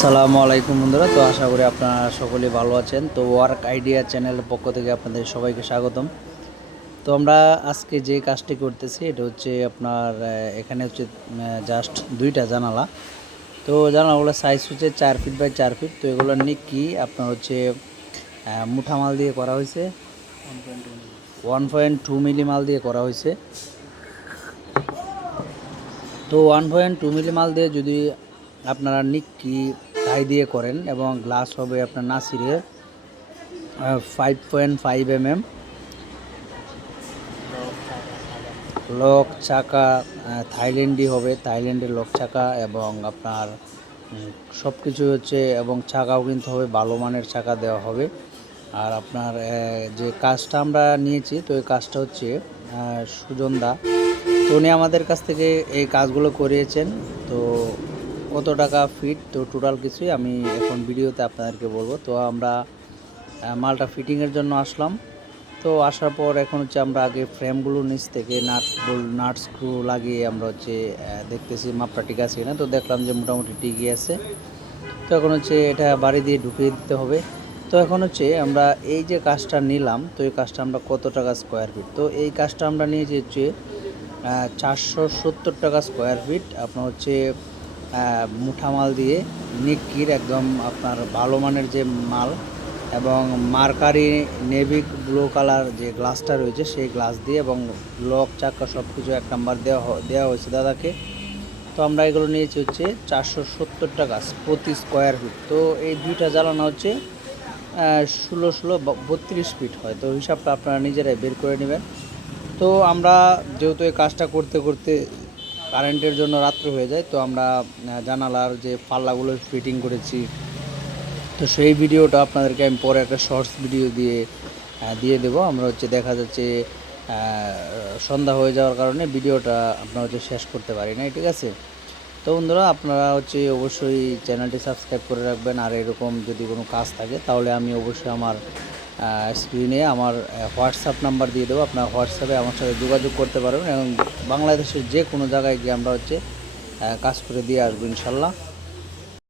আসসালামু আলাইকুম বন্ধুরা, তো আশা করি আপনারা সকলে ভালো আছেন। তো ওয়ার্ক আইডিয়া চ্যানেলের পক্ষ থেকে আপনাদের সবাইকে স্বাগতম। তো আমরা আজকে যে কাজটি করতেছি, এটা হচ্ছে আপনার এখানে হচ্ছে জাস্ট দুইটা জানালা। তো জানালাগুলোর সাইজ হচ্ছে চার ফিট বাই চার ফিট তো এগুলো নিক কি? আপনার হচ্ছে মুঠা মাল দিয়ে করা হয়েছে। ওয়ান পয়েন্ট টু মিলি মাল দিয়ে করা হয়েছে। তো ওয়ান পয়েন্ট টু মিলি মাল দিয়ে যদি আপনারা নিক্কি টাই দিয়ে করেন এবং গ্লাস হবে আপনার নাসিরের five point five M M lock চাকা থাইল্যান্ডই হবে থাইল্যান্ডের লক চাকা এবং আপনার সব কিছু হচ্ছে এবং চাকাও কিন্তু হবে ভালো মানের চাকা দেওয়া হবে। আর আপনার যে কাজটা আমরা নিয়েছি তো এই কাজটা হচ্ছে আহ, সুজন দা তো উনি আমাদের কাছ থেকে এই কাজগুলো করিয়েছেন। তো কত টাকা ফিট তো টোটাল কিছুই আমি এখন ভিডিওতে আপনাদেরকে বলব। তো আমরা মালটা ফিটিংয়ের জন্য আসলাম। তো আসার পর এখন হচ্ছে আমরা আগে ফ্রেমগুলো নিচ থেকে নাট বোল্ট নাট স্ক্রু লাগিয়ে আমরা হচ্ছে দেখতেছি মাপটা ঠিক আছে কিনা। তো দেখলাম যে মোটামুটি ঠিকই আছে। তো এখন হচ্ছে এটা বাড়ি দিয়ে ঢুকিয়ে দিতে হবে। তো এখন হচ্ছে আমরা এই যে কাজটা নিলাম, তো এই কাজটা আমরা কত টাকা স্কোয়ার ফিট তো এই কাজটা আমরা নিয়েছি হচ্ছে চারশো সত্তর টাকা স্কোয়ার ফিট আপনার হচ্ছে মুঠা মাল দিয়ে নিক্কির একদম আপনার ভালো মানের যে মাল এবং মার্কারি নেভি ব্লু কালার যে গ্লাসটা রয়েছে, সেই গ্লাস দিয়ে এবং লক, চাকা সব কিছু এক নাম্বার দেওয়া দেওয়া হয়েছে দাদাকে। তো আমরা এগুলো নিয়েছি হচ্ছে চারশো সত্তর টাকা প্রতি স্কোয়ার ফিট তো এই দুইটা জ্বালানো হচ্ছে ষোলো ষোলো বত্রিশ ফিট হয়। তো হিসাবটা আপনারা নিজেরাই বের করে নেবেন। তো আমরা যেহেতু এই কাজটা করতে করতে কারেন্টের জন্য রাত্র হয়ে যায়, তো আমরা জানালার যে পাল্লাগুলো ফিটিং করেছি, তো সেই ভিডিওটা আপনাদেরকে আমি পরে একটা শর্টস ভিডিও দিয়ে দিয়ে দেবো। আমরা হচ্ছে দেখা যাচ্ছে সন্ধ্যা হয়ে যাওয়ার কারণে ভিডিওটা আপনারা হচ্ছে শেষ করতে পারি না ঠিক আছে? তো বন্ধুরা, আপনারা হচ্ছে অবশ্যই চ্যানেলটি সাবস্ক্রাইব করে রাখবেন, আর এরকম যদি কোনো কাজ থাকে, তাহলে আমি অবশ্যই আমার স্ক্রিনে আমার হোয়াটসঅ্যাপ নাম্বার দিয়ে দেবো। আপনার হোয়াটসঅ্যাপে আমার সাথে যোগাযোগ করতে পারবেন এবং বাংলাদেশের যে কোনো জায়গায় গিয়ে আমরা হচ্ছে কাজ করে দিয়ে আসব ইনশাল্লাহ।